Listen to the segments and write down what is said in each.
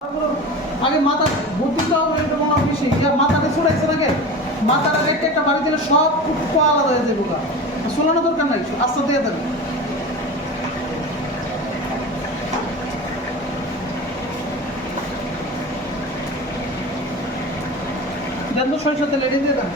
আগে মাথা বুদ্ধিটাও এটা মনে হয় বেশি মাথাটা ছুটাইছে নাকি মাথাটা রেখে একটা বাড়ি দিলে সব খুব আলাদা হয়ে যাবে ওগুলা শোনানো দরকার নাই আস্তে দিয়ে দেবে দেন তো সরিষার তেল এড়িয়ে দিয়ে দেন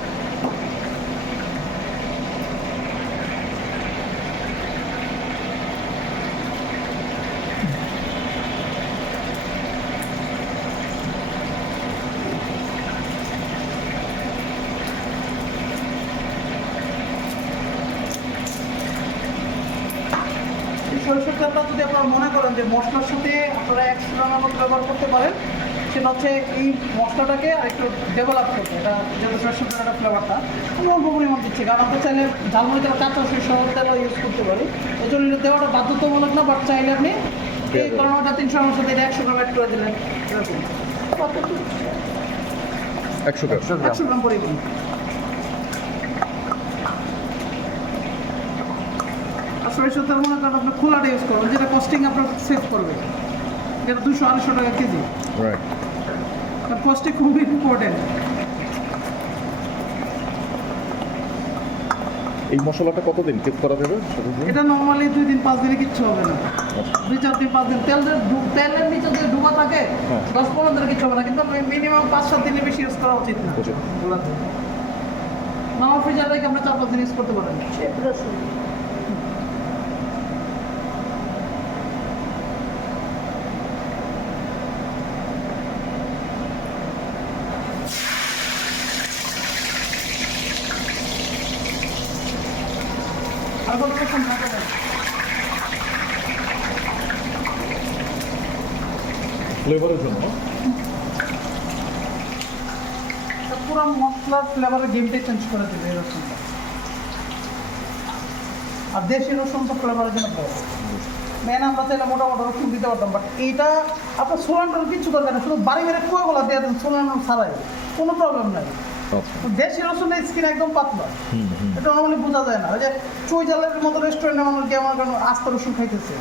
সরিষার তেলটা যদি আপনারা মনে করেন যে মশলার সাথে আপনারা এক্সট্রা নামক ব্যবহার করতে পারেন সেটা হচ্ছে এই মশলাটাকে আরেকটু ডেভেলপ করতে এটা যেহেতু সরিষার তেলের একটা ফ্লেভারটা আমরা অল্প পরিমাণ দিচ্ছি কারণ আমরা চাইলে ঝালমুড়ি তেল কাঁচা সরিষার তেলও ইউজ করতে পারি এই জন্য এটা দেওয়াটা বাধ্যতামূলক না বাট চাইলে আপনি এই কারণ ওটা 300 গ্রামের সাথে এটা 100 গ্রাম অ্যাড করে দিলেন এরকম 100 গ্রাম পরে দিন সরিষার তেল মনে করেন আপনি খোলাটা ইউজ করবেন যেটা কস্টিং আপনার সেভ করবে যেটা 200-250 টাকা কেজি কারণ কস্টিং খুবই ইম্পর্টেন্ট এই মশলাটা কতদিন কেপ করা যাবে? এটা নর্মালি 2 দিন 5 দিনে কিচ্ছু হবে না 2-4 দিন 5 দিন তেলের নিচে যে ডুবা থাকে 10-15 দিনে কিচ্ছু হবে না কিন্তু মিনিমাম 5-7 দিনের বেশি ইউজ করা উচিত না নর্মাল ফ্রিজার রেখে আমরা 4-5 দিন ইউজ করতে পারেন ফ্লেভারের জন্য পুরো মশলার ফ্লেভারের গেমটাই চেঞ্জ করে দেবে এই রসুনটা আর দেশি রসুন তো ফ্লেভারের জন্য বড় মেন আমরা চাইলে মোটামুটি রসুন দিতে পারতাম বাট এইটা আপনার সোলানটার কিছু দরকার নেই শুধু বাড়ি মেরে কুয়াগুলো দিয়ে দেন সোলান ছাড়াই কোনো প্রবলেম নাই দেশি রসুনের স্কিন একদম পাতলা এটা নর্মালি বোঝা যায় না ওই যে চুই জালের মতো রেস্টুরেন্টে মানুষ গিয়ে আমার কারণ আস্তা রসুন খাইতেছে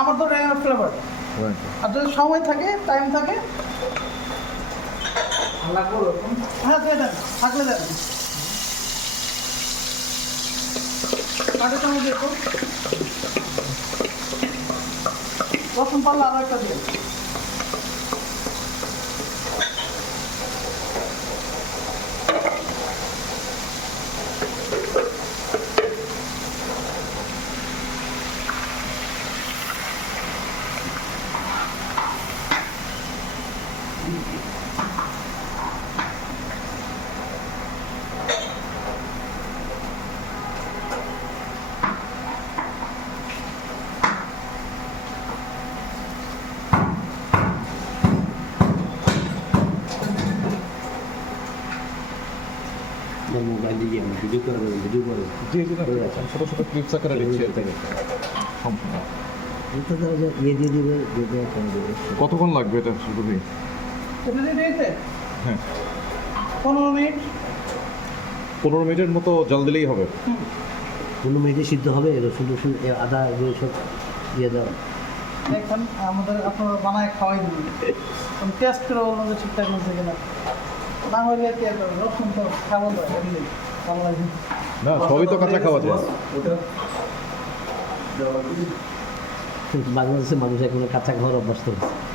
আমার তো রেঙার ফ্লেভার আর যদি সময় থাকে টাইম থাকে হ্যাঁ দিয়ে দেন থাকলে দেন আগে চামচ দেখো রসুন পাল্লা আরো একটা দিয়ে মোবাইল দিয়ে ভিডিও করে ছোট ছোট ক্লিপস আকারে দিচ্ছি ইয়ে দিয়ে দিবে কতক্ষণ লাগবে এটা শুধু এটা দিয়ে দিয়েছে হ্যাঁ 15 মিনিট 15 মিনিটের মতো জল দিলেই হবে 15 মিনিটে সিদ্ধ হবে রসুন টসুন আদা এগুলো সব দিয়ে দাও দেখেন আমাদের আপনারা বানায় খাওয়াই দিবেন টেস্ট করে বলুন যে ঠিকঠাক হচ্ছে কিনা না হলে কি আর রসুন তো খাবো তো ভালো লাগে না সবই তো কাঁচা খাওয়া যায় বাংলাদেশের মানুষ এখন কাঁচা খাওয়ার অভ্যস্ত হচ্ছে